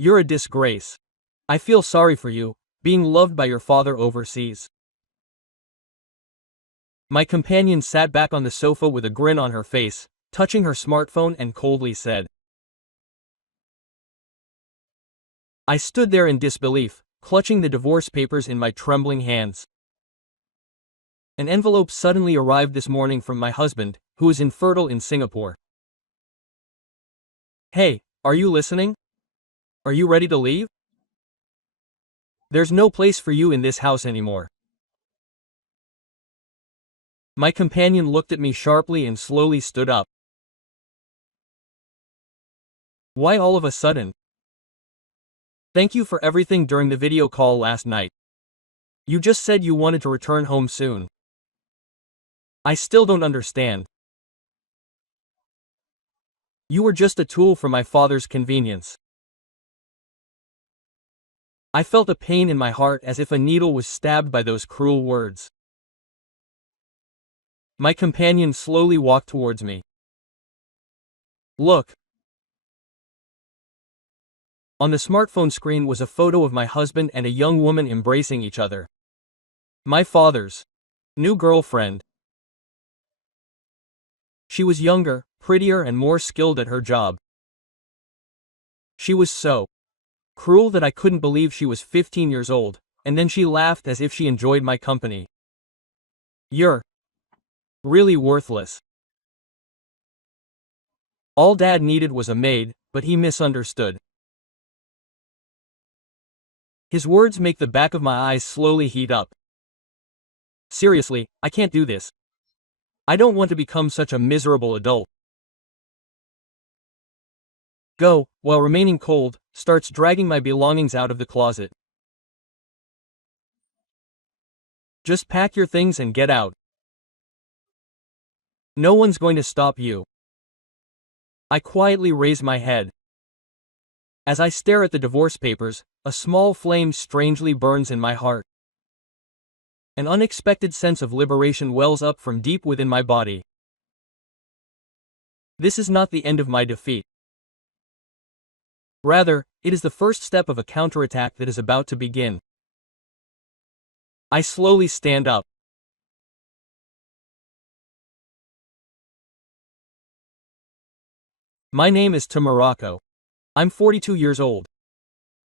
You're a disgrace. I feel sorry for you, being loved by your father overseas. My companion sat back on the sofa with a grin on her face, touching her smartphone and coldly said. I stood there in disbelief, clutching the divorce papers in my trembling hands. An envelope suddenly arrived this morning from my husband, who is infertile in Singapore. Hey, are you listening? Are you ready to leave? There's no place for you in this house anymore. My companion looked at me sharply and slowly stood up. Why all of a sudden? Thank you for everything during the video call last night. You just said you wanted to return home soon. I still don't understand. You were just a tool for my father's convenience. I felt a pain in my heart as if a needle was stabbed by those cruel words. My companion slowly walked towards me. Look. On the smartphone screen was a photo of my husband and a young woman embracing each other. My father's new girlfriend. She was younger, prettier and more skilled at her job. She was so cruel that I couldn't believe she was 15 years old, and then she laughed as if she enjoyed my company. You're really worthless. All Dad needed was a maid, but he misunderstood. His words make the back of my eyes slowly heat up. Seriously, I can't do this. I don't want to become such a miserable adult. Go, while remaining cold, starts dragging my belongings out of the closet. Just pack your things and get out. No one's going to stop you. I quietly raise my head. As I stare at the divorce papers, a small flame strangely burns in my heart. An unexpected sense of liberation wells up from deep within my body. This is not the end of my defeat. Rather, it is the first step of a counterattack that is about to begin. I slowly stand up. My name is Tamarako. I'm 42 years old.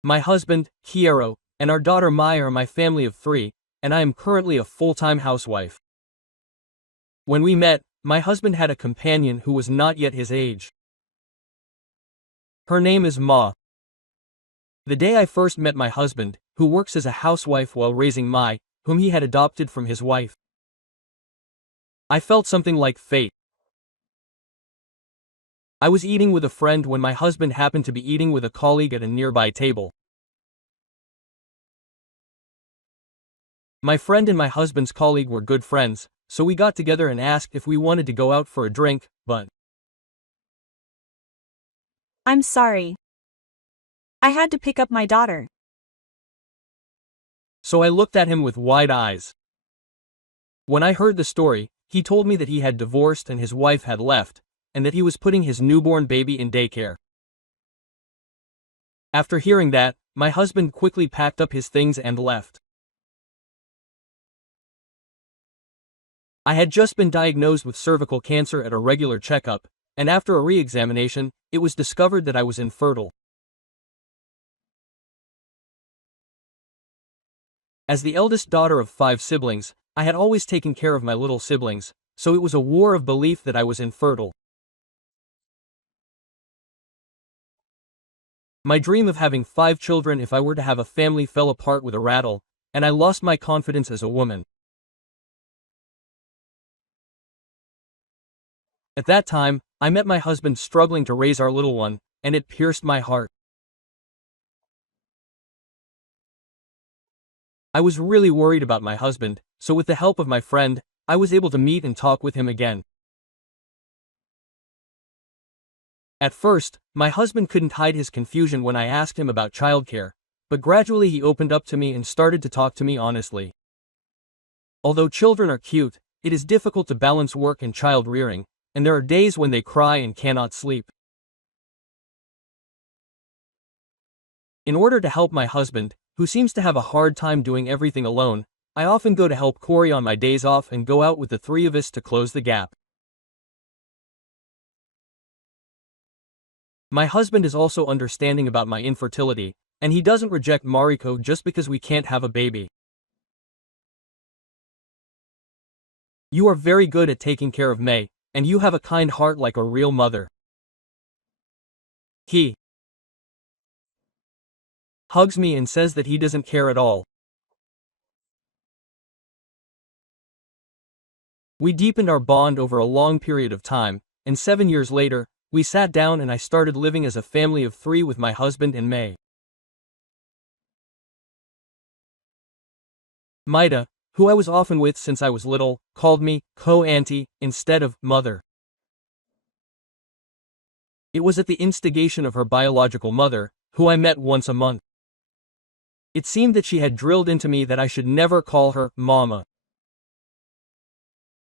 My husband, Kiero, and our daughter Maya are my family of 3, and I am currently a full-time housewife. When we met, my husband had a companion who was not yet his age. Her name is Ma. The day I first met my husband, who works as a housewife while raising Mai, whom he had adopted from his wife, I felt something like fate. I was eating with a friend when my husband happened to be eating with a colleague at a nearby table. My friend and my husband's colleague were good friends, so we got together and asked if we wanted to go out for a drink, but I'm sorry. I had to pick up my daughter. So I looked at him with wide eyes. When I heard the story, he told me that he had divorced and his wife had left, and that he was putting his newborn baby in daycare. After hearing that, my husband quickly packed up his things and left. I had just been diagnosed with cervical cancer at a regular checkup, and after a re-examination, it was discovered that I was infertile. As the eldest daughter of 5 siblings, I had always taken care of my little siblings, so it was a war of belief that I was infertile. My dream of having 5 children if I were to have a family fell apart with a rattle, and I lost my confidence as a woman. At that time, I met my husband struggling to raise our little one, and it pierced my heart. I was really worried about my husband, so with the help of my friend, I was able to meet and talk with him again. At first, my husband couldn't hide his confusion when I asked him about childcare, but gradually he opened up to me and started to talk to me honestly. Although children are cute, it is difficult to balance work and child rearing, and there are days when they cry and cannot sleep. In order to help my husband, who seems to have a hard time doing everything alone, I often go to help Corey on my days off and go out with the three of us to close the gap. My husband is also understanding about my infertility, and he doesn't reject Mariko just because we can't have a baby. You are very good at taking care of May, and you have a kind heart like a real mother. He hugs me and says that he doesn't care at all. We deepened our bond over a long period of time, and 7 years later, we sat down and I started living as a family of 3 with my husband and May. Maida, who I was often with since I was little, called me co-auntie instead of mother. It was at the instigation of her biological mother, who I met once a month. It seemed that she had drilled into me that I should never call her mama.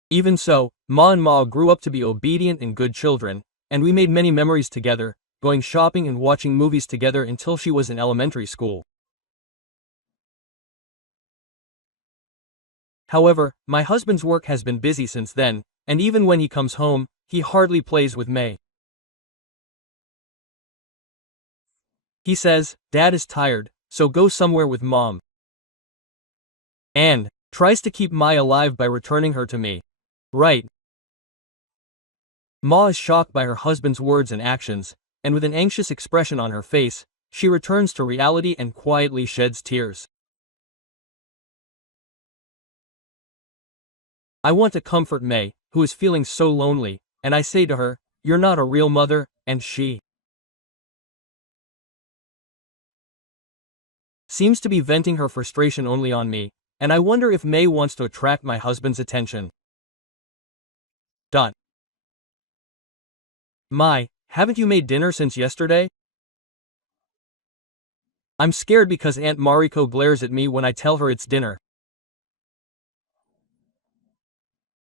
Even so, Ma and Ma grew up to be obedient and good children, and we made many memories together, going shopping and watching movies together until she was in elementary school. However, my husband's work has been busy since then, and even when he comes home, he hardly plays with May. He says, "Dad is tired, so go somewhere with Mom." And tries to keep Mai alive by returning her to me. Right. Ma is shocked by her husband's words and actions, and with an anxious expression on her face, she returns to reality and quietly sheds tears. I want to comfort May, who is feeling so lonely, and I say to her, "You're not a real mother," and she seems to be venting her frustration only on me, and I wonder if May wants to attract my husband's attention. Mai, haven't you made dinner since yesterday? I'm scared because Aunt Mariko glares at me when I tell her it's dinner.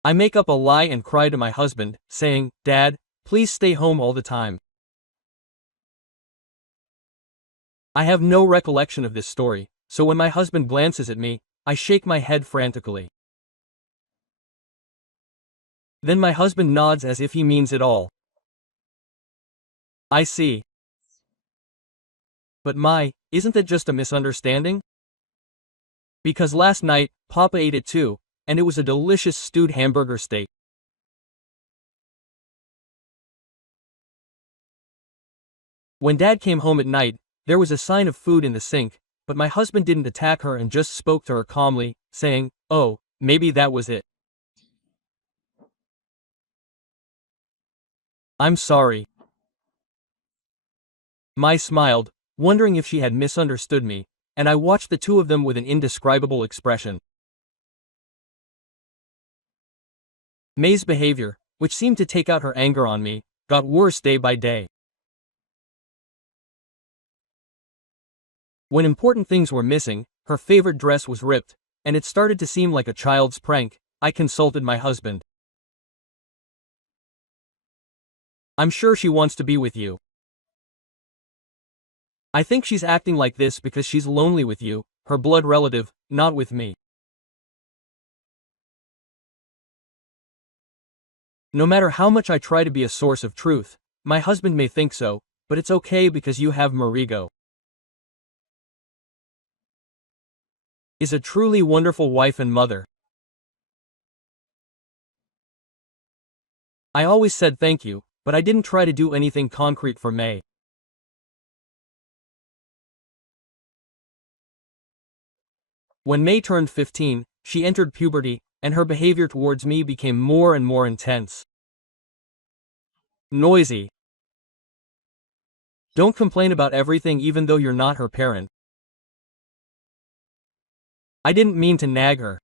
I make up a lie and cry to my husband, saying, "Dad, please stay home all the time." I have no recollection of this story, so when my husband glances at me, I shake my head frantically. Then my husband nods as if he means it all. I see. But Mai, isn't that just a misunderstanding? Because last night, Papa ate it too, and it was a delicious stewed hamburger steak. When Dad came home at night, there was a sign of food in the sink, but my husband didn't attack her and just spoke to her calmly, saying, "Oh, maybe that was it. I'm sorry." Mai smiled, wondering if she had misunderstood me, and I watched the two of them with an indescribable expression. May's behavior, which seemed to take out her anger on me, got worse day by day. When important things were missing, her favorite dress was ripped, and it started to seem like a child's prank. I consulted my husband. "I'm sure she wants to be with you. I think she's acting like this because she's lonely with you, her blood relative, not with me. No matter how much I try to be a source of truth, my husband may think so, but it's okay because you have Marigo. Is a truly wonderful wife and mother. I always said thank you, but I didn't try to do anything concrete for May. When May turned 15, she entered puberty, and her behavior towards me became more and more intense. Noisy. Don't complain about everything even though you're not her parent. I didn't mean to nag her.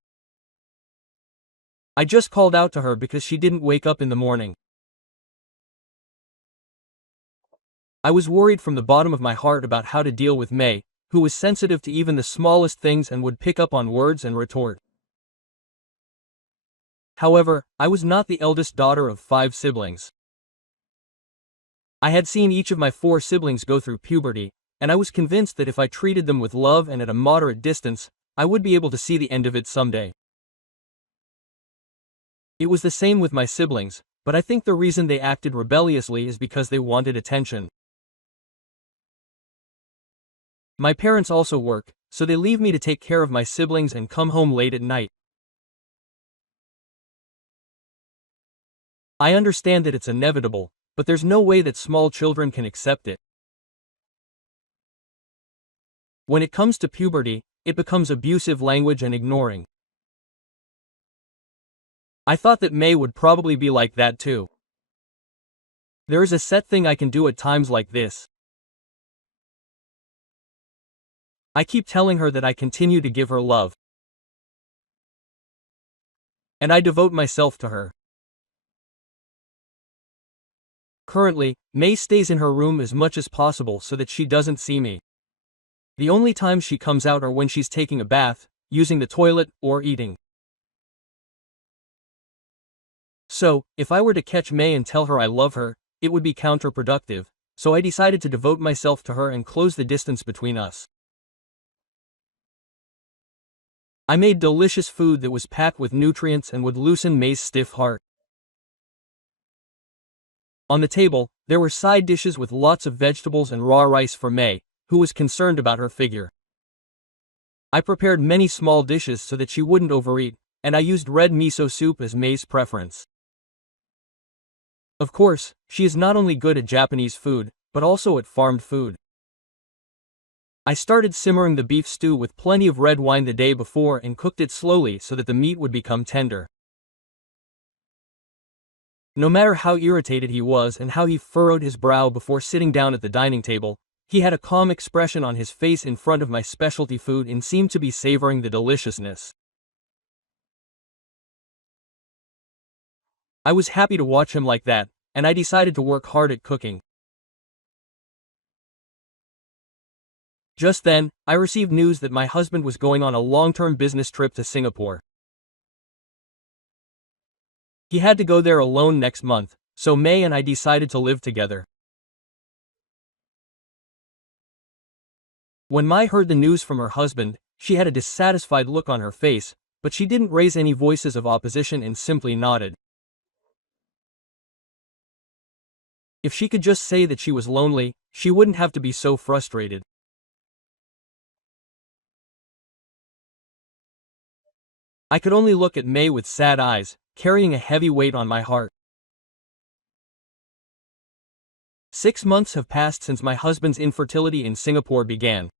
I just called out to her because she didn't wake up in the morning. I was worried from the bottom of my heart about how to deal with May, who was sensitive to even the smallest things and would pick up on words and retort. However, I was not the eldest daughter of 5 siblings. I had seen each of my 4 siblings go through puberty, and I was convinced that if I treated them with love and at a moderate distance, I would be able to see the end of it someday. It was the same with my siblings, but I think the reason they acted rebelliously is because they wanted attention. My parents also work, so they leave me to take care of my siblings and come home late at night. I understand that it's inevitable, but there's no way that small children can accept it. When it comes to puberty, it becomes abusive language and ignoring. I thought that May would probably be like that too. There is a set thing I can do at times like this. I keep telling her that I continue to give her love. And I devote myself to her. Currently, May stays in her room as much as possible so that she doesn't see me. The only times she comes out are when she's taking a bath, using the toilet, or eating. So, if I were to catch May and tell her I love her, it would be counterproductive, so I decided to devote myself to her and close the distance between us. I made delicious food that was packed with nutrients and would loosen May's stiff heart. On the table, there were side dishes with lots of vegetables and raw rice for May, who was concerned about her figure. I prepared many small dishes so that she wouldn't overeat, and I used red miso soup as May's preference. Of course, she is not only good at Japanese food, but also at farmed food. I started simmering the beef stew with plenty of red wine the day before and cooked it slowly so that the meat would become tender. No matter how irritated he was and how he furrowed his brow before sitting down at the dining table, he had a calm expression on his face in front of my specialty food and seemed to be savoring the deliciousness. I was happy to watch him like that, and I decided to work hard at cooking. Just then, I received news that my husband was going on a long-term business trip to Singapore. He had to go there alone next month, so May and I decided to live together. When Mai heard the news from her husband, she had a dissatisfied look on her face, but she didn't raise any voices of opposition and simply nodded. If she could just say that she was lonely, she wouldn't have to be so frustrated. I could only look at May with sad eyes, carrying a heavy weight on my heart. 6 months have passed since my husband's infertility in Singapore began.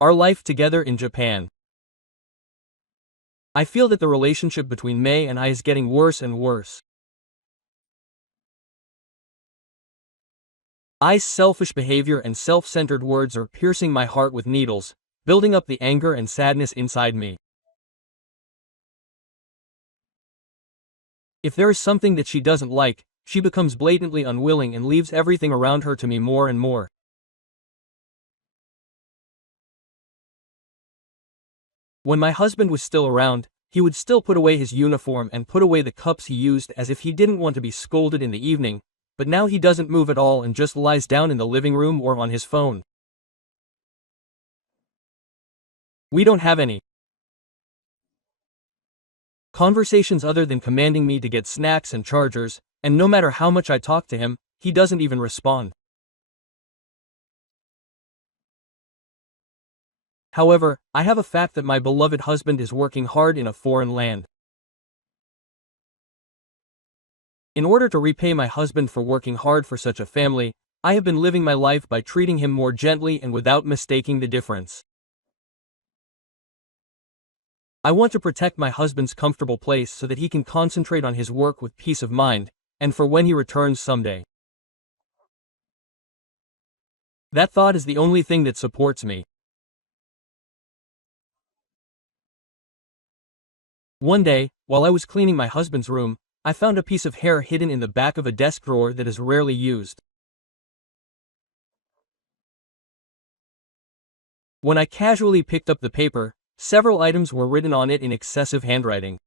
Our life together in Japan. I feel that the relationship between May and I is getting worse and worse. I's selfish behavior and self-centered words are piercing my heart with needles, building up the anger and sadness inside me. If there is something that she doesn't like, she becomes blatantly unwilling and leaves everything around her to me more and more. When my husband was still around, he would still put away his uniform and put away the cups he used as if he didn't want to be scolded in the evening, but now he doesn't move at all and just lies down in the living room or on his phone. We don't have any conversations other than commanding me to get snacks and chargers, and no matter how much I talk to him, he doesn't even respond. However, I have a fact that my beloved husband is working hard in a foreign land. In order to repay my husband for working hard for such a family, I have been living my life by treating him more gently and without mistaking the difference. I want to protect my husband's comfortable place so that he can concentrate on his work with peace of mind, and for when he returns someday. That thought is the only thing that supports me. One day, while I was cleaning my husband's room, I found a piece of hair hidden in the back of a desk drawer that is rarely used. When I casually picked up the paper, several items were written on it in excessive handwriting.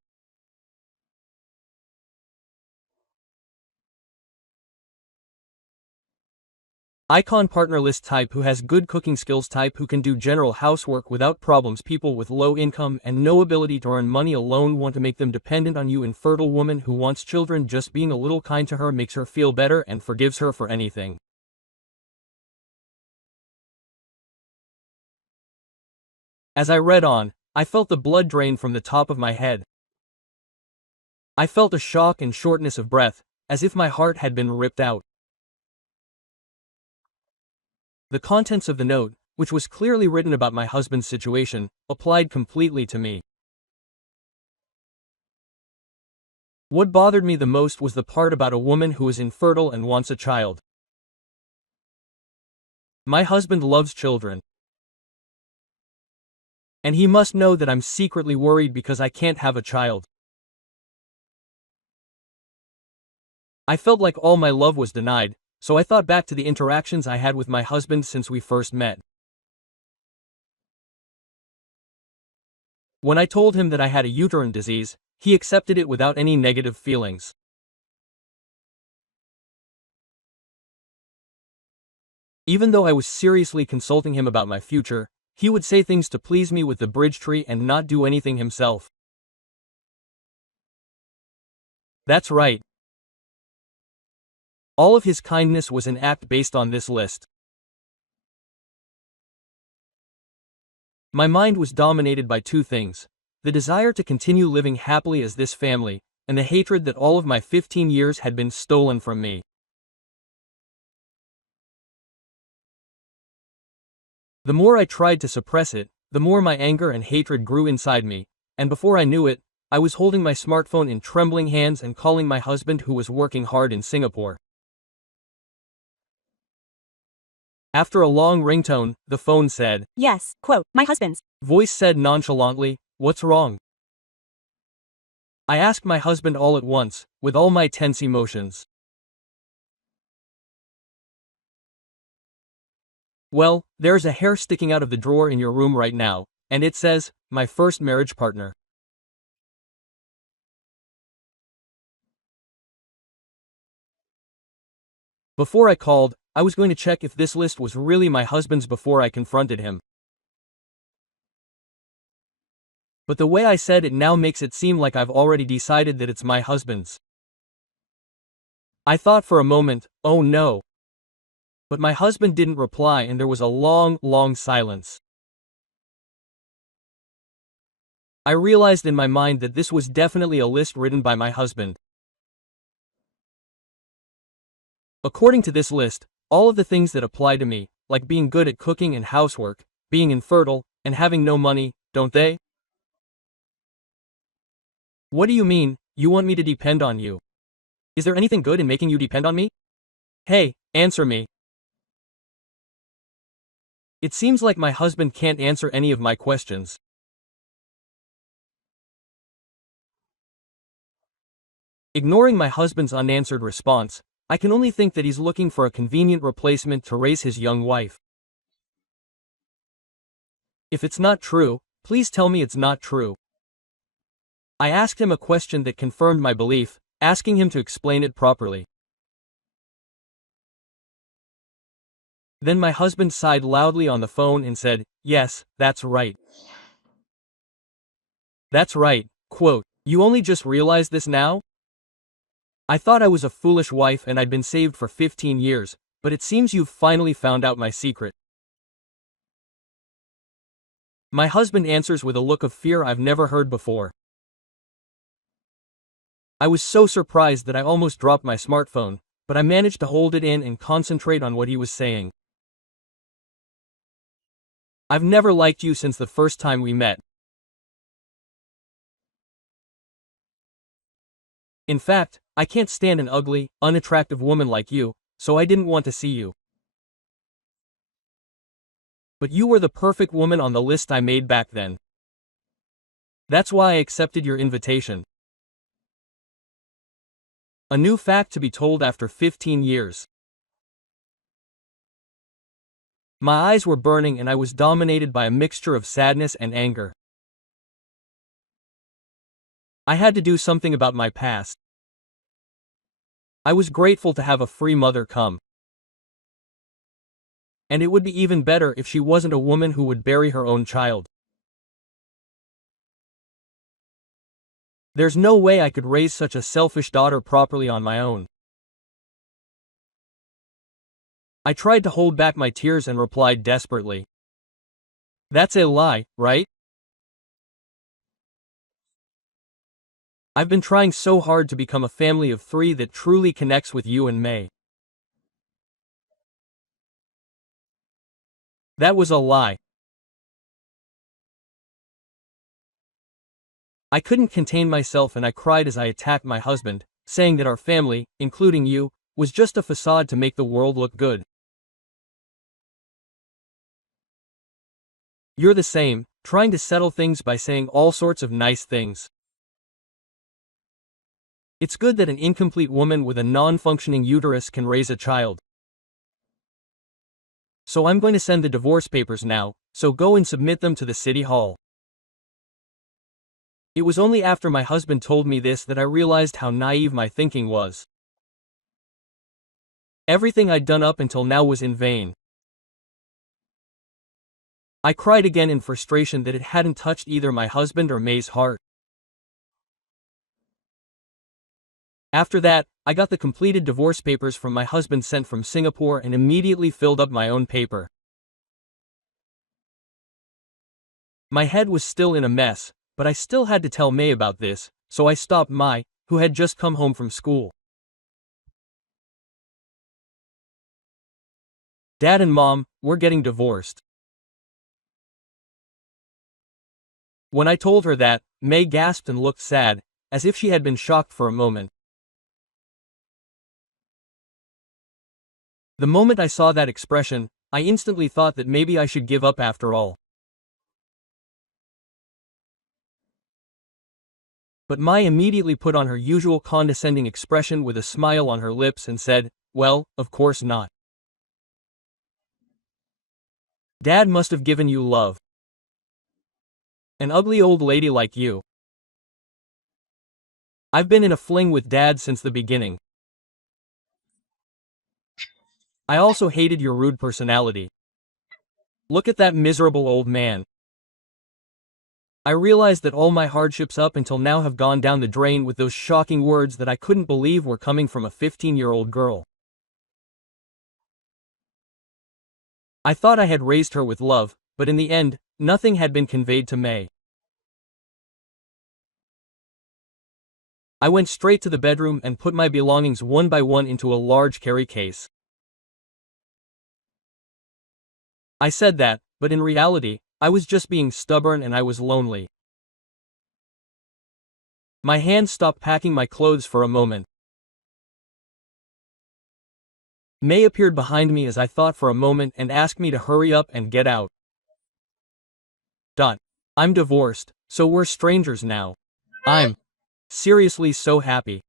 Icon partner list type who has good cooking skills type who can do general housework without problems people with low income and no ability to earn money alone want to make them dependent on you infertile woman who wants children just being a little kind to her makes her feel better and forgives her for anything. As I read on, I felt the blood drain from the top of my head. I felt a shock and shortness of breath, as if my heart had been ripped out. The contents of the note, which was clearly written about my husband's situation, applied completely to me. What bothered me the most was the part about a woman who is infertile and wants a child. My husband loves children. And he must know that I'm secretly worried because I can't have a child. I felt like all my love was denied, so I thought back to the interactions I had with my husband since we first met. When I told him that I had a uterine disease, he accepted it without any negative feelings. Even though I was seriously consulting him about my future, he would say things to please me with the bridge tree and not do anything himself. That's right. All of his kindness was an act based on this list. My mind was dominated by two things: the desire to continue living happily as this family, and the hatred that all of my 15 years had been stolen from me. The more I tried to suppress it, the more my anger and hatred grew inside me, and before I knew it, I was holding my smartphone in trembling hands and calling my husband who was working hard in Singapore. After a long ringtone, the phone said, Yes, quote, my husband's voice said nonchalantly, "What's wrong?" I asked my husband all at once, with all my tense emotions. Well, there's a hair sticking out of the drawer in your room right now, and it says, my first marriage partner. Before I called, I was going to check if this list was really my husband's before I confronted him. But the way I said it now makes it seem like I've already decided that it's my husband's. I thought for a moment, oh no. But my husband didn't reply and there was a long, long silence. I realized in my mind that this was definitely a list written by my husband. According to this list, all of the things that apply to me, like being good at cooking and housework, being infertile, and having no money, don't they? What do you mean, you want me to depend on you? Is there anything good in making you depend on me? Hey, answer me. It seems like my husband can't answer any of my questions. Ignoring my husband's unanswered response, I can only think that he's looking for a convenient replacement to raise his young wife. If it's not true, please tell me it's not true. I asked him a question that confirmed my belief, asking him to explain it properly. Then my husband sighed loudly on the phone and said, "Yes, that's right. That's right, quote, you only just realized this now? I thought I was a foolish wife and I'd been saved for 15 years, but it seems you've finally found out my secret." My husband answers with a look of fear I've never heard before. I was so surprised that I almost dropped my smartphone, but I managed to hold it in and concentrate on what he was saying. "I've never liked you since the first time we met. In fact, I can't stand an ugly, unattractive woman like you, so I didn't want to see you. But you were the perfect woman on the list I made back then. That's why I accepted your invitation." A new fact to be told after 15 years. My eyes were burning and I was dominated by a mixture of sadness and anger. I had to do something about my past. I was grateful to have a free mother come. and it would be even better if she wasn't a woman who would bury her own child. There's no way I could raise such a selfish daughter properly on my own. I tried to hold back my tears and replied desperately. That's a lie, right? I've been trying so hard to become a family of 3 that truly connects with you and May. That was a lie. I couldn't contain myself and I cried as I attacked my husband, saying that our family, including you, was just a facade to make the world look good. You're the same, trying to settle things by saying all sorts of nice things. It's good that an incomplete woman with a non-functioning uterus can raise a child. So I'm going to send the divorce papers now, so go and submit them to the city hall. It was only after my husband told me this that I realized how naive my thinking was. Everything I'd done up until now was in vain. I cried again in frustration that it hadn't touched either my husband or May's heart. After that, I got the completed divorce papers from my husband sent from Singapore and immediately filled up my own paper. My head was still in a mess, but I still had to tell May about this, so I stopped Mai, who had just come home from school. Dad and Mom, we're getting divorced. When I told her that, May gasped and looked sad, as if she had been shocked for a moment. The moment I saw that expression, I instantly thought that maybe I should give up after all. But Mai immediately put on her usual condescending expression with a smile on her lips and said, "Well, of course not. Dad must have given you love. An ugly old lady like you. I've been in a fling with Dad since the beginning. I also hated your rude personality. Look at that miserable old man. I realized that all my hardships up until now have gone down the drain with those shocking words that I couldn't believe were coming from a 15-year-old girl. I thought I had raised her with love, but in the end, nothing had been conveyed to May. I went straight to the bedroom and put my belongings one by one into a large carry case. I said that, but in reality, I was just being stubborn and I was lonely. My hand stopped packing my clothes for a moment. May appeared behind me as I thought for a moment and asked me to hurry up and get out. I'm divorced, so we're strangers now. I'm seriously so happy.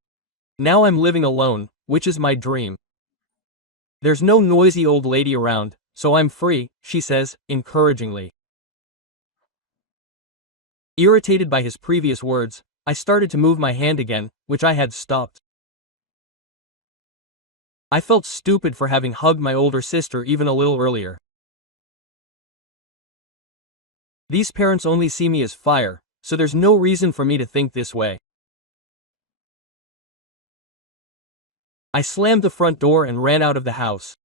Now I'm living alone, which is my dream. There's no noisy old lady around, so I'm free, she says, encouragingly. Irritated by his previous words, I started to move my hand again, which I had stopped. I felt stupid for having hugged my older sister even a little earlier. These parents only see me as fire, so there's no reason for me to think this way. I slammed the front door and ran out of the house.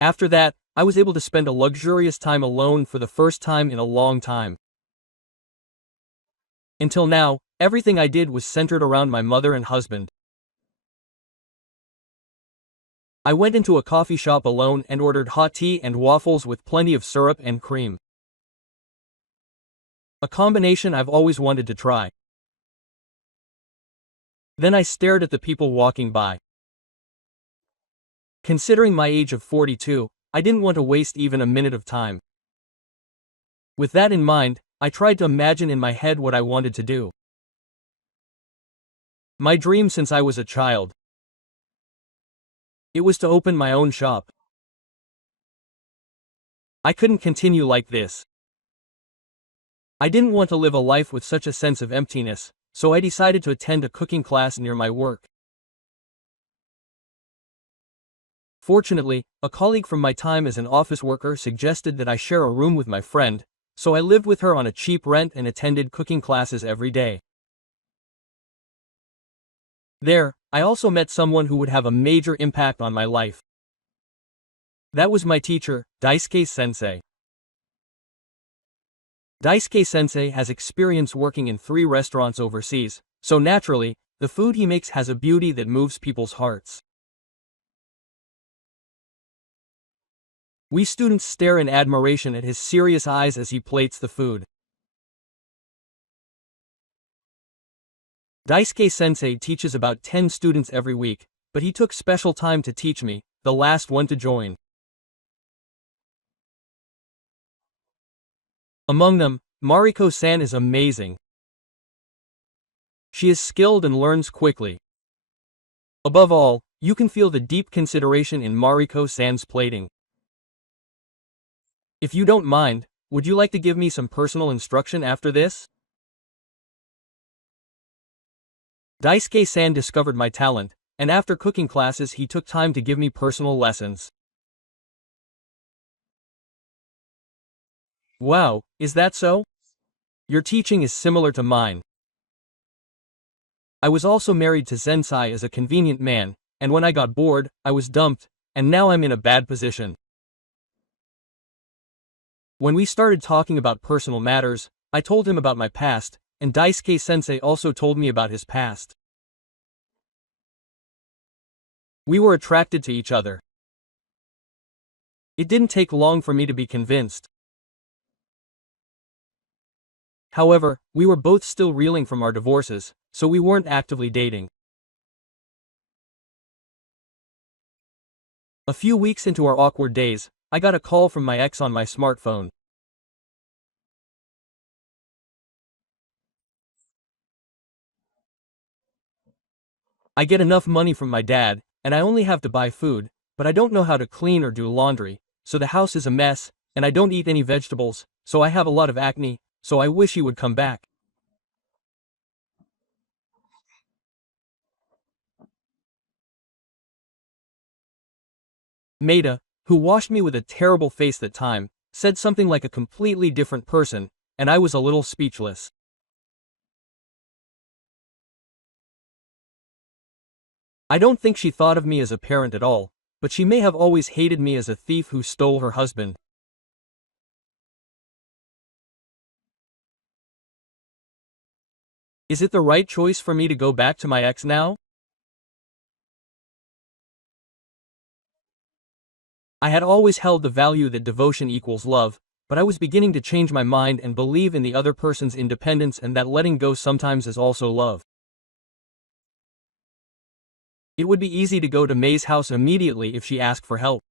After that, I was able to spend a luxurious time alone for the first time in a long time. Until now, everything I did was centered around my mother and husband. I went into a coffee shop alone and ordered hot tea and waffles with plenty of syrup and cream. A combination I've always wanted to try. Then I stared at the people walking by. Considering my age of 42, I didn't want to waste even a minute of time. With that in mind, I tried to imagine in my head what I wanted to do. My dream since I was a child. It was to open my own shop. I couldn't continue like this. I didn't want to live a life with such a sense of emptiness, so I decided to attend a cooking class near my work. Fortunately, a colleague from my time as an office worker suggested that I share a room with my friend, so I lived with her on a cheap rent and attended cooking classes every day. There, I also met someone who would have a major impact on my life. That was my teacher, Daisuke Sensei. Daisuke Sensei has experience working in 3 restaurants overseas, so naturally, the food he makes has a beauty that moves people's hearts. We students stare in admiration at his serious eyes as he plates the food. Daisuke Sensei teaches about 10 students every week, but he took special time to teach me, the last one to join. Among them, Mariko-san is amazing. She is skilled and learns quickly. Above all, you can feel the deep consideration in Mariko-san's plating. If you don't mind, would you like to give me some personal instruction after this? Daisuke-san discovered my talent, and after cooking classes he took time to give me personal lessons. Wow, is that so? Your teaching is similar to mine. I was also married to Zensai as a convenient man, and when I got bored, I was dumped, and now I'm in a bad position. When we started talking about personal matters, I told him about my past, and Daisuke Sensei also told me about his past. We were attracted to each other. It didn't take long for me to be convinced. However, we were both still reeling from our divorces, so we weren't actively dating. A few weeks into our awkward days, I got a call from my ex on my smartphone. I get enough money from my dad, and I only have to buy food, but I don't know how to clean or do laundry, so the house is a mess, and I don't eat any vegetables, so I have a lot of acne, so I wish he would come back. Maida, who washed me with a terrible face that time, said something like a completely different person, and I was a little speechless. I don't think she thought of me as a parent at all, but she may have always hated me as a thief who stole her husband. Is it the right choice for me to go back to my ex now? I had always held the value that devotion equals love, but I was beginning to change my mind and believe in the other person's independence and that letting go sometimes is also love. It would be easy to go to May's house immediately if she asked for help.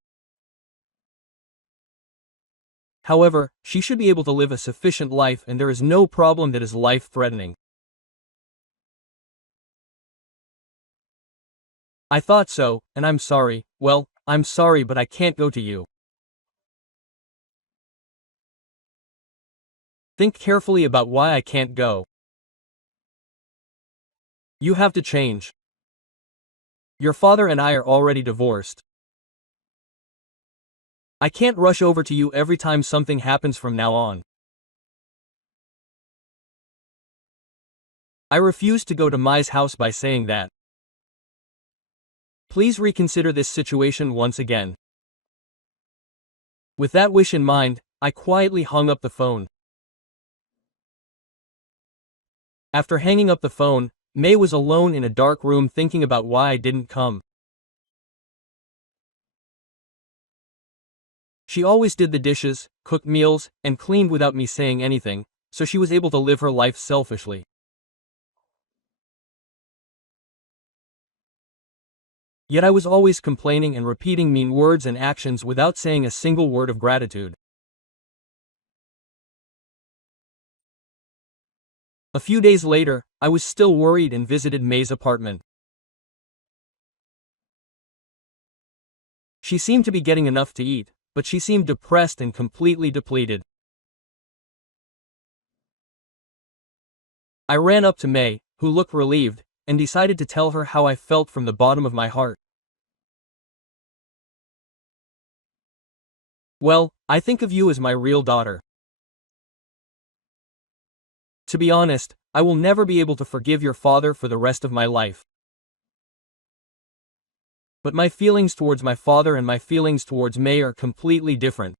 However, she should be able to live a sufficient life and there is no problem that is life-threatening. I thought so, and I'm sorry. Well, I'm sorry but I can't go to you. Think carefully about why I can't go. You have to change. Your father and I are already divorced. I can't rush over to you every time something happens from now on. I refused to go to Mai's house by saying that. Please reconsider this situation once again. With that wish in mind, I quietly hung up the phone. After hanging up the phone, May was alone in a dark room thinking about why I didn't come. She always did the dishes, cooked meals, and cleaned without me saying anything, so she was able to live her life selfishly. Yet I was always complaining and repeating mean words and actions without saying a single word of gratitude. A few days later, I was still worried and visited May's apartment. She seemed to be getting enough to eat, but she seemed depressed and completely depleted. I ran up to May, who looked relieved, and decided to tell her how I felt from the bottom of my heart. Well, I think of you as my real daughter. To be honest, I will never be able to forgive your father for the rest of my life. But my feelings towards my father and my feelings towards May are completely different.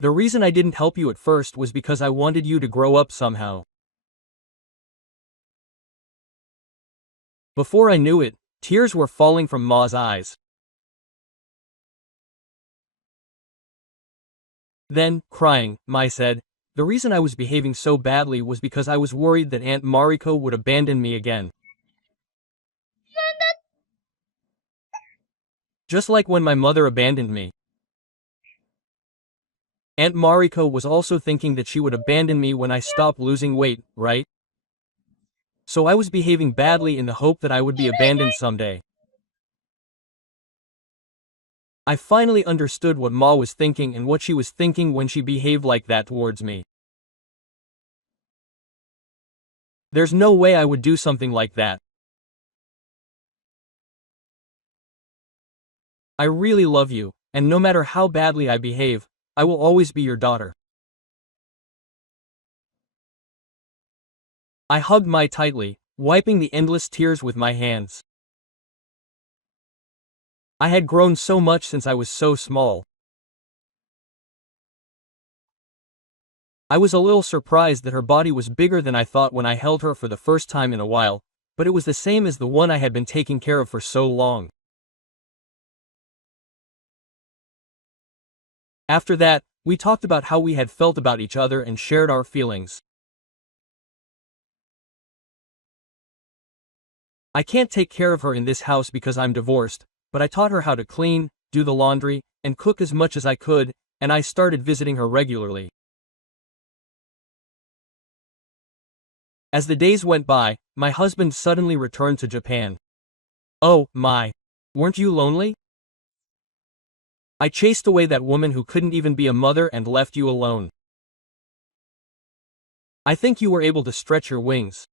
The reason I didn't help you at first was because I wanted you to grow up somehow. Before I knew it, tears were falling from Ma's eyes. Then, crying, Mai said, "The reason I was behaving so badly was because I was worried that Aunt Mariko would abandon me again. Just like when my mother abandoned me. Aunt Mariko was also thinking that she would abandon me when I stopped losing weight, right? So I was behaving badly in the hope that I would be abandoned someday. I finally understood what Ma was thinking and what she was thinking when she behaved like that towards me. There's no way I would do something like that. I really love you, and no matter how badly I behave, I will always be your daughter." I hugged Mai tightly, wiping the endless tears with my hands. I had grown so much since I was so small. I was a little surprised that her body was bigger than I thought when I held her for the first time in a while, but it was the same as the one I had been taking care of for so long. After that, we talked about how we had felt about each other and shared our feelings. I can't take care of her in this house because I'm divorced, but I taught her how to clean, do the laundry, and cook as much as I could, and I started visiting her regularly. As the days went by, my husband suddenly returned to Japan. "Oh, Mai. Weren't you lonely? I chased away that woman who couldn't even be a mother and left you alone. I think you were able to stretch your wings."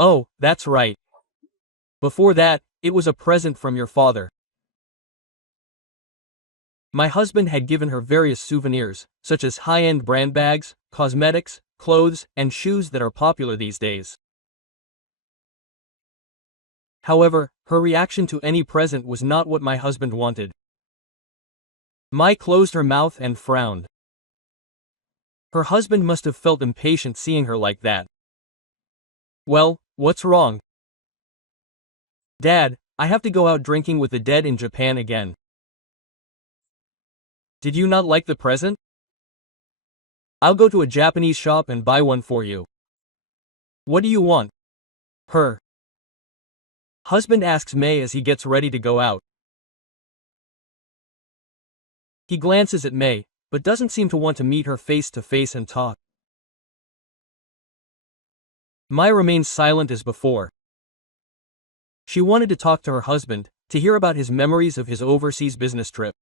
"Oh, that's right. Before that, it was a present from your father." My husband had given her various souvenirs, such as high-end brand bags, cosmetics, clothes, and shoes that are popular these days. However, her reaction to any present was not what my husband wanted. Mai closed her mouth and frowned. Her husband must have felt impatient seeing her like that. "Well, what's wrong?" "Dad, I have to go out drinking with the dead in Japan again." "Did you not like the present? I'll go to a Japanese shop and buy one for you." "What do you want?" "Her." Husband asks May as he gets ready to go out. He glances at May, but doesn't seem to want to meet her face to face and talk. Mai remains silent as before. She wanted to talk to her husband, to hear about his memories of his overseas business trip.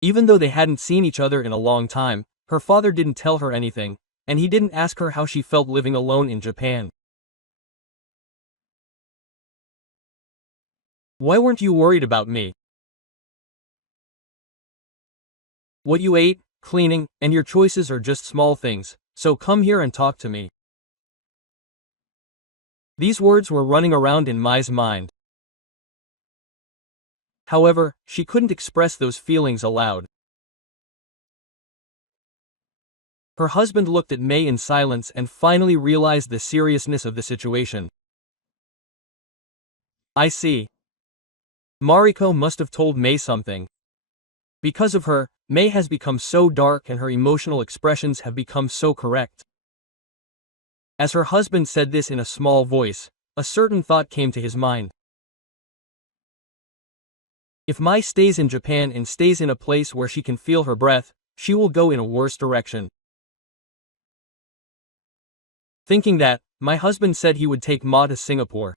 Even though they hadn't seen each other in a long time, her father didn't tell her anything, and he didn't ask her how she felt living alone in Japan. "Why weren't you worried about me? What you ate, cleaning, and your choices are just small things, so come here and talk to me." These words were running around in Mai's mind. However, she couldn't express those feelings aloud. Her husband looked at May in silence and finally realized the seriousness of the situation. "I see. Mariko must have told May something. Because of her, May has become so dark and her emotional expressions have become so correct." As her husband said this in a small voice, a certain thought came to his mind. If Mai stays in Japan and stays in a place where she can feel her breath, she will go in a worse direction. Thinking that, my husband said he would take Ma to Singapore.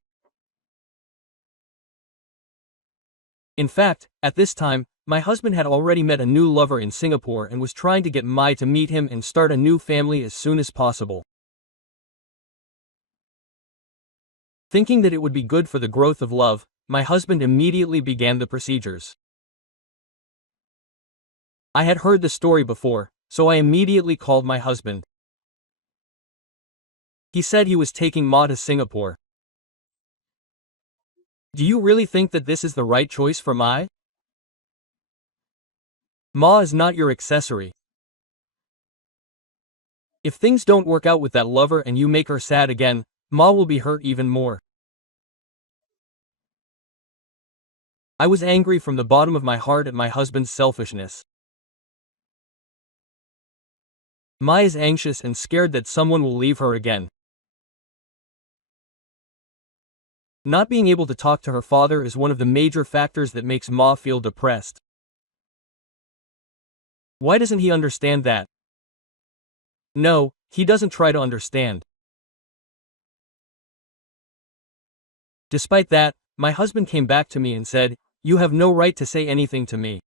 In fact, at this time, my husband had already met a new lover in Singapore and was trying to get Mai to meet him and start a new family as soon as possible. Thinking that it would be good for the growth of love, my husband immediately began the procedures. I had heard the story before, so I immediately called my husband. He said he was taking Ma to Singapore. Do you really think that this is the right choice for Ma? Ma is not your accessory. If things don't work out with that lover and you make her sad again, Ma will be hurt even more. I was angry from the bottom of my heart at my husband's selfishness. Ma is anxious and scared that someone will leave her again. Not being able to talk to her father is one of the major factors that makes Ma feel depressed. Why doesn't he understand that? No, he doesn't try to understand. Despite that, my husband came back to me and said, "You have no right to say anything to me.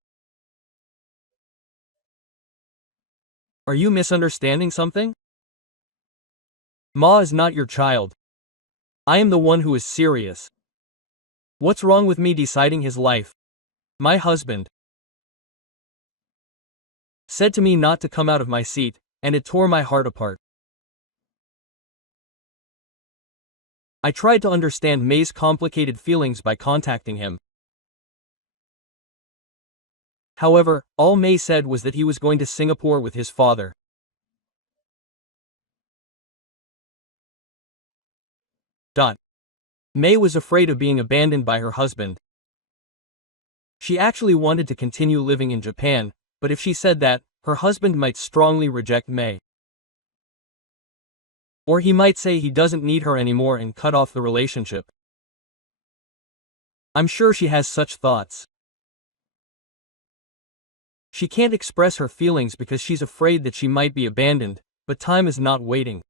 Are you misunderstanding something? Ma is not your child. I am the one who is serious. What's wrong with me deciding his life?" My husband said to me not to come out of my seat, and it tore my heart apart. I tried to understand May's complicated feelings by contacting him. However, all May said was that he was going to Singapore with his father. May was afraid of being abandoned by her husband. She actually wanted to continue living in Japan, but if she said that, her husband might strongly reject May. Or he might say he doesn't need her anymore and cut off the relationship. I'm sure she has such thoughts. She can't express her feelings because she's afraid that she might be abandoned, but time is not waiting.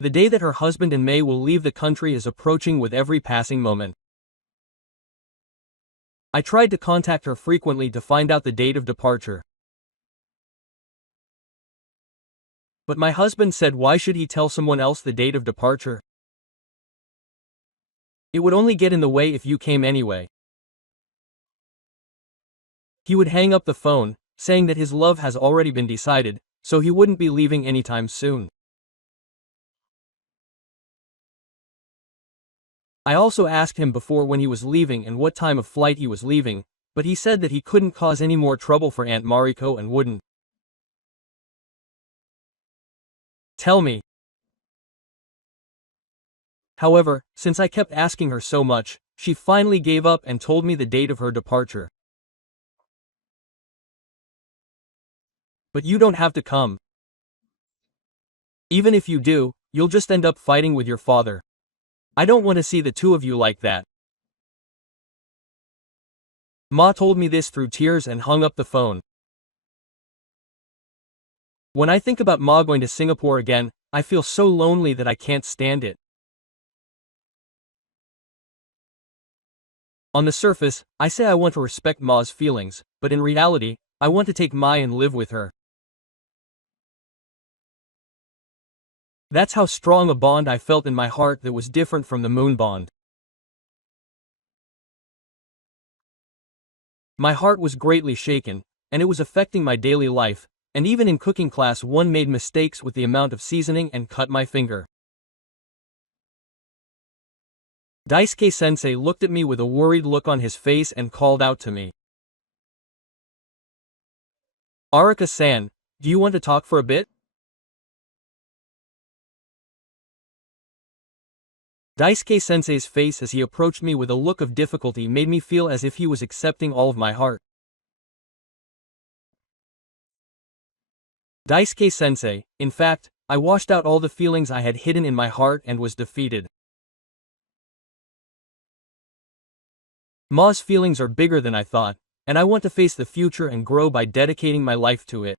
The day that her husband and May will leave the country is approaching with every passing moment. I tried to contact her frequently to find out the date of departure. But my husband said, why should he tell someone else the date of departure? It would only get in the way if you came anyway. He would hang up the phone, saying that his love has already been decided, so he wouldn't be leaving anytime soon. I also asked him before when he was leaving and what time of flight he was leaving, but he said that he couldn't cause any more trouble for Aunt Mariko and wouldn't tell me. However, since I kept asking her so much, she finally gave up and told me the date of her departure. But you don't have to come. Even if you do, you'll just end up fighting with your father. I don't want to see the two of you like that. Ma told me this through tears and hung up the phone. When I think about Ma going to Singapore again, I feel so lonely that I can't stand it. On the surface, I say I want to respect Ma's feelings, but in reality, I want to take Ma and live with her. That's how strong a bond I felt in my heart that was different from the moon bond. My heart was greatly shaken, and it was affecting my daily life, and even in cooking class one made mistakes with the amount of seasoning and cut my finger. Daisuke-sensei looked at me with a worried look on his face and called out to me. "Arika-san, do you want to talk for a bit?" Daisuke-sensei's face as he approached me with a look of difficulty made me feel as if he was accepting all of my heart. Daisuke-sensei, in fact, I washed out all the feelings I had hidden in my heart and was defeated. Ma's feelings are bigger than I thought, and I want to face the future and grow by dedicating my life to it.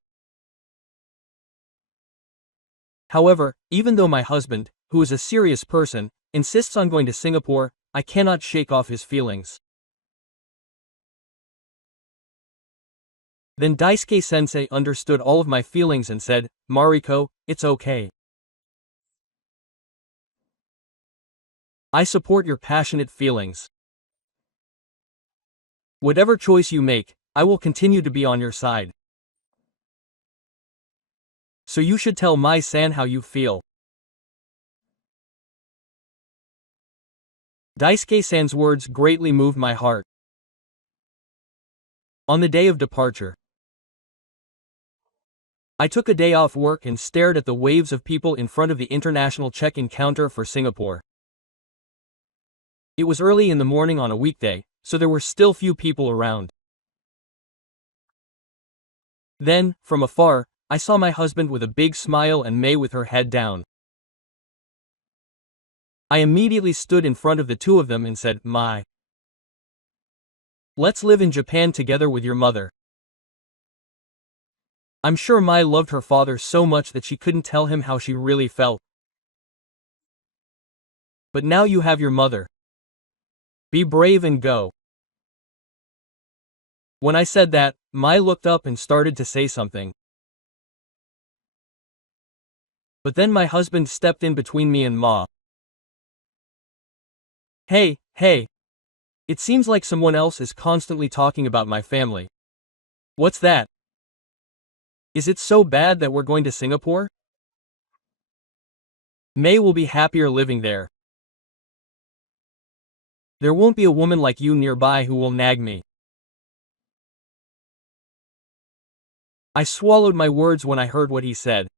However, even though my husband, who is a serious person, insists on going to Singapore, I cannot shake off his feelings. Then Daisuke-sensei understood all of my feelings and said, "Mariko, it's okay. I support your passionate feelings. Whatever choice you make, I will continue to be on your side. So you should tell Mai-san how you feel. Daisuke-san's words greatly moved my heart. On the day of departure, I took a day off work and stared at the waves of people in front of the international check-in counter for Singapore. It was early in the morning on a weekday, so there were still few people around. Then, from afar, I saw my husband with a big smile and May with her head down. I immediately stood in front of the two of them and said, "Mai, let's live in Japan together with your mother." I'm sure Mai loved her father so much that she couldn't tell him how she really felt. But now you have your mother. Be brave and go. When I said that, Mai looked up and started to say something. But then my husband stepped in between me and Ma. Hey, it seems like someone else is constantly talking about my family. What's that? Is it so bad that we're going to Singapore? May will be happier living there. There won't be a woman like you nearby who will nag me. I swallowed my words when I heard what he said.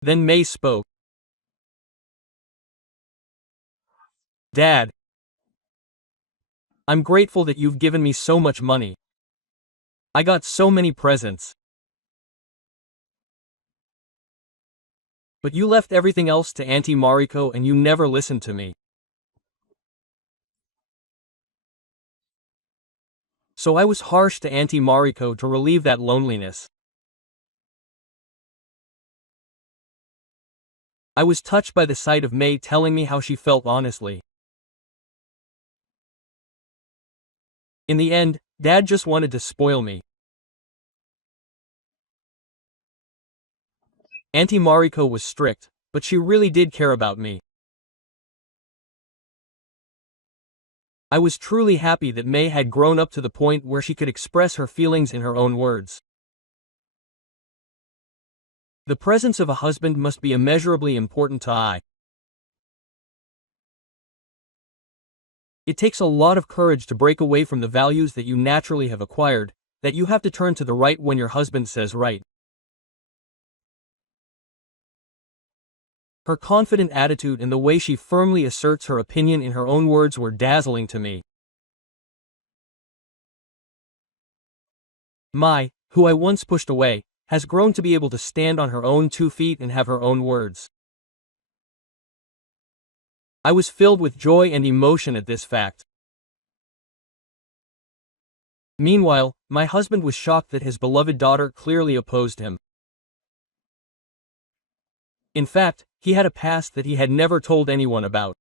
Then May spoke. Dad, I'm grateful that you've given me so much money. I got so many presents. But you left everything else to Auntie Mariko and you never listened to me. So I was harsh to Auntie Mariko to relieve that loneliness. I was touched by the sight of May telling me how she felt honestly. In the end, Dad just wanted to spoil me. Auntie Mariko was strict, but she really did care about me. I was truly happy that May had grown up to the point where she could express her feelings in her own words. The presence of a husband must be immeasurably important to I. It takes a lot of courage to break away from the values that you naturally have acquired, that you have to turn to the right when your husband says right. Her confident attitude and the way she firmly asserts her opinion in her own words were dazzling to me. Mai, who I once pushed away, has grown to be able to stand on her own 2 feet and have her own words. I was filled with joy and emotion at this fact. Meanwhile, my husband was shocked that his beloved daughter clearly opposed him. In fact, he had a past that he had never told anyone about.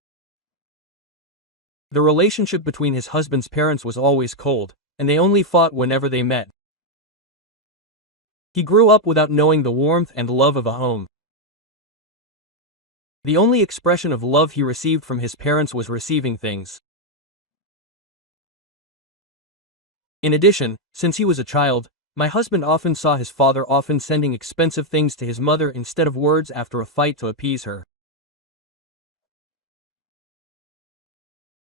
The relationship between his husband's parents was always cold, and they only fought whenever they met. He grew up without knowing the warmth and love of a home. The only expression of love he received from his parents was receiving things. In addition, since he was a child, my husband often saw his father often sending expensive things to his mother instead of words after a fight to appease her.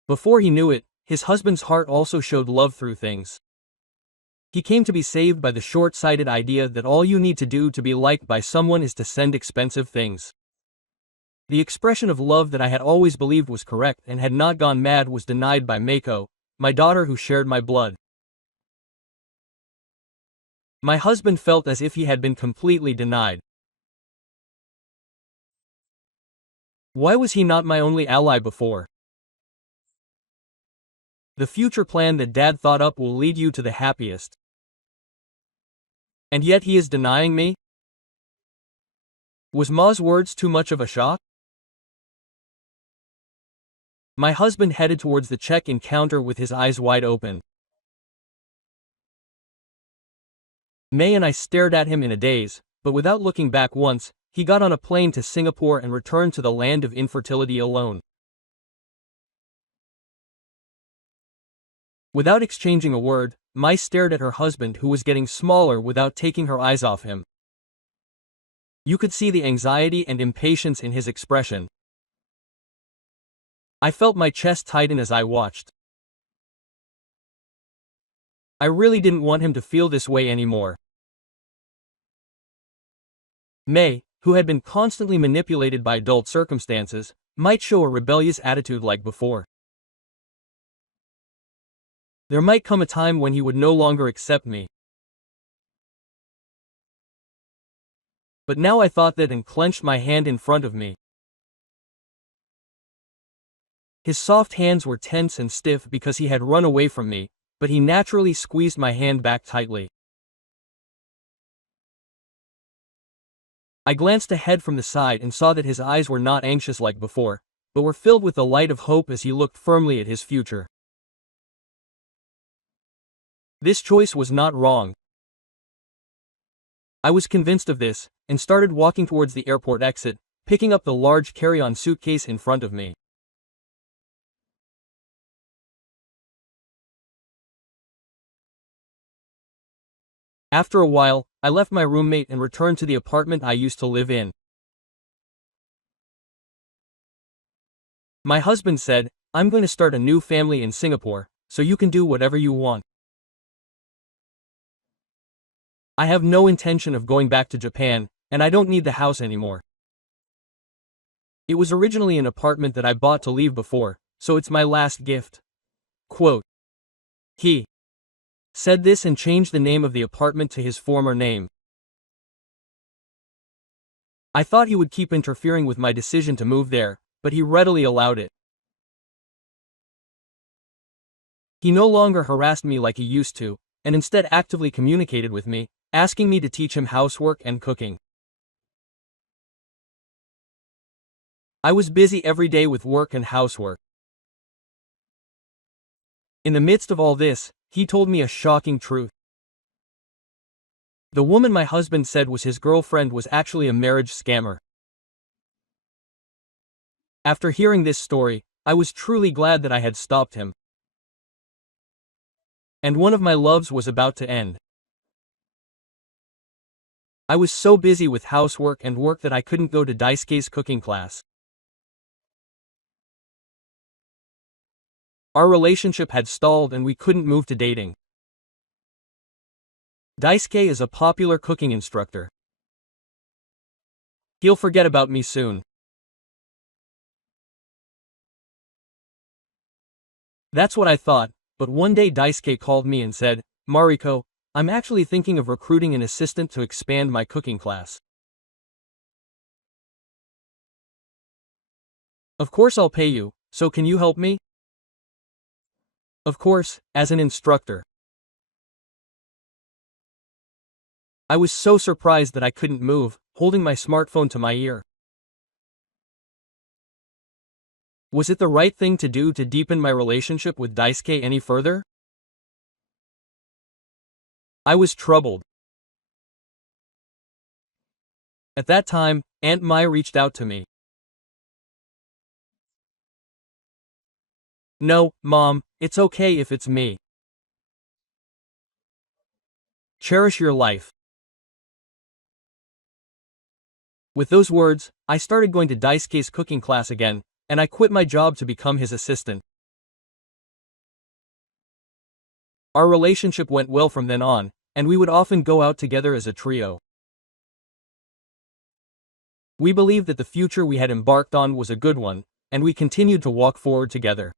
Before he knew it, his husband's heart also showed love through things. He came to be saved by the short-sighted idea that all you need to do to be liked by someone is to send expensive things. The expression of love that I had always believed was correct and had not gone mad was denied by Mako, my daughter who shared my blood. My husband felt as if he had been completely denied. Why was he not my only ally before? The future plan that Dad thought up will lead you to the happiest. And yet he is denying me? Was Ma's words too much of a shock? My husband headed towards the check-in counter with his eyes wide open. May and I stared at him in a daze, but without looking back once, he got on a plane to Singapore and returned to the land of infertility alone. Without exchanging a word, Mai stared at her husband who was getting smaller without taking her eyes off him. You could see the anxiety and impatience in his expression. I felt my chest tighten as I watched. I really didn't want him to feel this way anymore. May, who had been constantly manipulated by adult circumstances, might show a rebellious attitude like before. There might come a time when he would no longer accept me. But now I thought that and clenched my hand in front of me. His soft hands were tense and stiff because he had run away from me, but he naturally squeezed my hand back tightly. I glanced ahead from the side and saw that his eyes were not anxious like before, but were filled with the light of hope as he looked firmly at his future. This choice was not wrong. I was convinced of this, and started walking towards the airport exit, picking up the large carry-on suitcase in front of me. After a while, I left my roommate and returned to the apartment I used to live in. My husband said, "I'm going to start a new family in Singapore, so you can do whatever you want. I have no intention of going back to Japan, and I don't need the house anymore. It was originally an apartment that I bought to leave before, so it's my last gift." Quote. He said this and changed the name of the apartment to his former name. I thought he would keep interfering with my decision to move there, but he readily allowed it. He no longer harassed me like he used to, and instead actively communicated with me, asking me to teach him housework and cooking. I was busy every day with work and housework. In the midst of all this, he told me a shocking truth. The woman my husband said was his girlfriend was actually a marriage scammer. After hearing this story, I was truly glad that I had stopped him. And one of my loves was about to end. I was so busy with housework and work that I couldn't go to Daisuke's cooking class. Our relationship had stalled and we couldn't move to dating. Daisuke is a popular cooking instructor. He'll forget about me soon. That's what I thought, but one day Daisuke called me and said, "Mariko, I'm actually thinking of recruiting an assistant to expand my cooking class. Of course I'll pay you, so can you help me?" Of course, as an instructor. I was so surprised that I couldn't move, holding my smartphone to my ear. Was it the right thing to do to deepen my relationship with Daisuke any further? I was troubled. At that time, Aunt Mai reached out to me. "No, Mom, it's okay if it's me. Cherish your life." With those words, I started going to Daisuke's cooking class again, and I quit my job to become his assistant. Our relationship went well from then on, and we would often go out together as a trio. We believed that the future we had embarked on was a good one, and we continued to walk forward together.